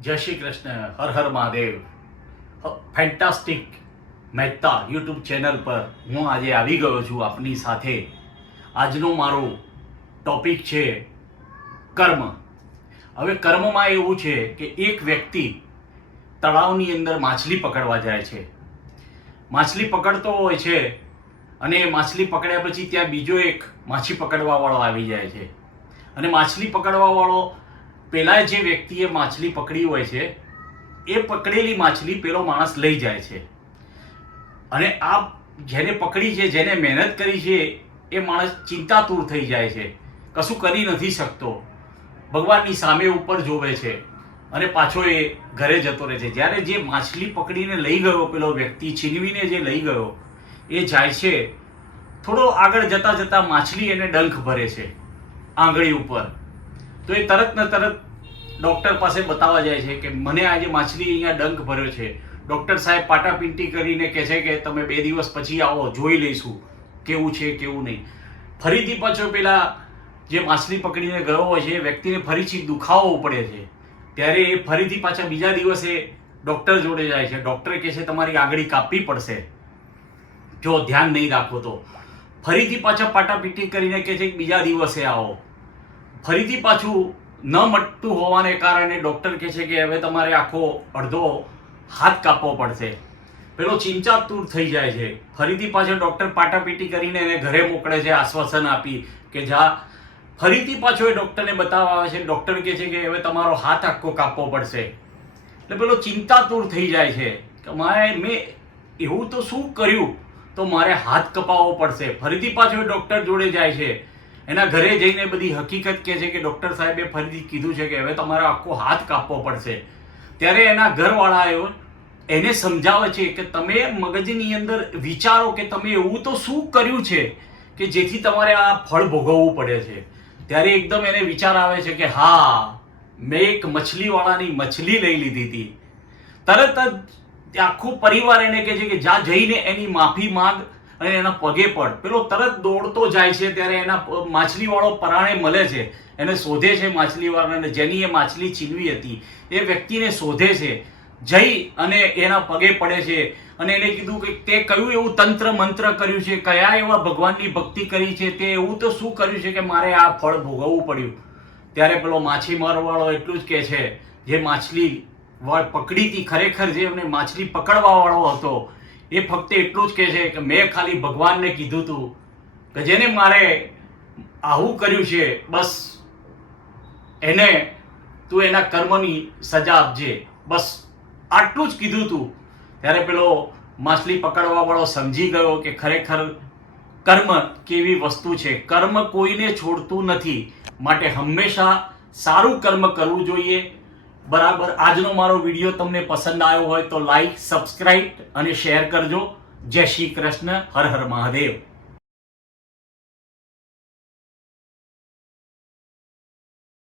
જય શ્રી કૃષ્ણ, હર હર Mahadev. Fantastic Mehta YouTube channel પર હું આજે આવી ગયો છું આપની સાથે. આજનો મારો ટોપિક છે કર્મ. હવે કર્મમાં એવું છે કે એક વ્યક્તિ તળાવની અંદર માછલી પકડવા જાય છે. માછલી પકડતો હોય છે અને માછલી પકડ્યા પછી ત્યાં બીજો એક માછી પકડવાવાળો આવી જાય છે અને માછલી પકડવાવાળો પેલા જે વ્યક્તિએ માછલી પકડી હોય છે એ પકડેલી માછલી પેલો માણસ લઈ જાય છે અને આ જેને પકડી છે, જેને મહેનત કરી છે, એ માણસ ચિંતાતુર થઈ જાય છે, કશું કરી નથી શકતો, ભગવાનની સામે ઉપર જોવે છે અને પાછો એ ઘરે જતો રહે છે. જ્યારે જે માછલી પકડીને લઈ ગયો પેલો વ્યક્તિ, છીનવીને જે લઈ ગયો, એ જાય છે, થોડો આગળ જતા જતા માછલી એને ડંખ ભરે છે આંગળી ઉપર. તો એ તરત ને તરત ડૉક્ટર પાસે બતાવવા જાય છે કે મને આજે માછલી અહીંયા ડંખ ભર્યો છે. ડૉક્ટર સાહેબ પાટાપીંટી કરીને કહે છે કે તમે 2 દિવસ પછી આવો, જોઈ લઈશું કેવું છે કેવું નહીં. ફરીથી પાછો પેલા જે માછલી પકડીને ગયો હોય છે એ વ્યક્તિને ફરીથી દુખાવો પડે છે. ત્યારે એ ફરીથી પાછા બીજા દિવસે ડૉક્ટર જોડે જાય છે. ડૉક્ટર કહે છે તમારી આંગળી કાપવી પડશે જો ધ્યાન નહીં રાખો તો. ફરીથી પાછા પાટાપીંટી કરીને કહે છે કે બીજા દિવસે આવો. ફરીથી પાછું ન મટતું હોવાને કારણે ડૉક્ટર કહે છે કે હવે તમારે આખો અડધો હાથ કાપવો પડશે. પેલો ચિંતાતુર થઈ જાય છે. ફરીથી પાછો ડૉક્ટર પાટાપીટી કરીને એને ઘરે મોકલે છે, આશ્વાસન આપી કે જા. ફરીથી પાછો એ ડૉક્ટરને બતાવવા આવે છે. ડૉક્ટર કહે છે કે હવે તમારો હાથ આખો કાપવો પડશે. એટલે પેલો ચિંતાતુર થઈ જાય છે કે મેં એવું તો શું કર્યું તો મારે હાથ કપાવવો પડશે. ફરીથી પાછો એ ડૉક્ટર જોડે જાય છે, એના ઘરે જઈને બધી હકીકત કહે છે કે ડૉક્ટર સાહેબે ફરીથી કીધું છે કે હવે તમારે આખો હાથ કાપવો પડશે. ત્યારે એના ઘરવાળાઓ એને સમજાવે છે કે તમે મગજની અંદર વિચારો કે તમે એવું તો શું કર્યું છે કે જેથી તમારે આ ફળ ભોગવવું પડે છે. ત્યારે એકદમ એને વિચાર આવે છે કે હા, મેં એક મછલીવાળાની મછલી લઈ લીધી હતી. તરત જ આખો પરિવાર એને કહે છે કે જા જઈને એની માફી માંગ અને એના પગે પડ. પેલો તરત દોડતો જાય છે. ત્યારે એના માછલીવાળો પરાણે મળે છે, એને શોધે છે માછલીવાળાને, જેની એ માછલી છીનવી હતી એ વ્યક્તિને શોધે છે. જઈ અને એના પગે પડે છે અને એને કીધું કે તે કયું એવું તંત્ર મંત્ર કર્યું છે, કયા એવા ભગવાનની ભક્તિ કરી છે, તે એવું તો શું કર્યું છે કે મારે આ ફળ ભોગવવું પડ્યું. ત્યારે પેલો માછીમારવાળો એટલું જ કહે છે, જે માછલી પકડી હતી, ખરેખર જે એમને માછલી પકડવાવાળો હતો, એ ફક્ત એટલું જ કહે છે કે મેં ખાલી ભગવાનને કીધું હતું કે જેને મારે આવું કર્યું છે, બસ એને તું એના કર્મની સજા આપજે, બસ આટલું જ કીધું તું. ત્યારે પેલો માછલી પકડવાવાળો સમજી ગયો કે ખરેખર કર્મ કેવી વસ્તુ છે. કર્મ કોઈને છોડતું નથી, માટે હંમેશા સારું કર્મ કરવું જોઈએ. બરાબર. આજનો મારો વિડીયો તમને પસંદ આવ્યો હોય તો લાઈક, સબસ્ક્રાઇબ અને શેર કરજો. જય શ્રી કૃષ્ણ, હર હર મહાદેવ.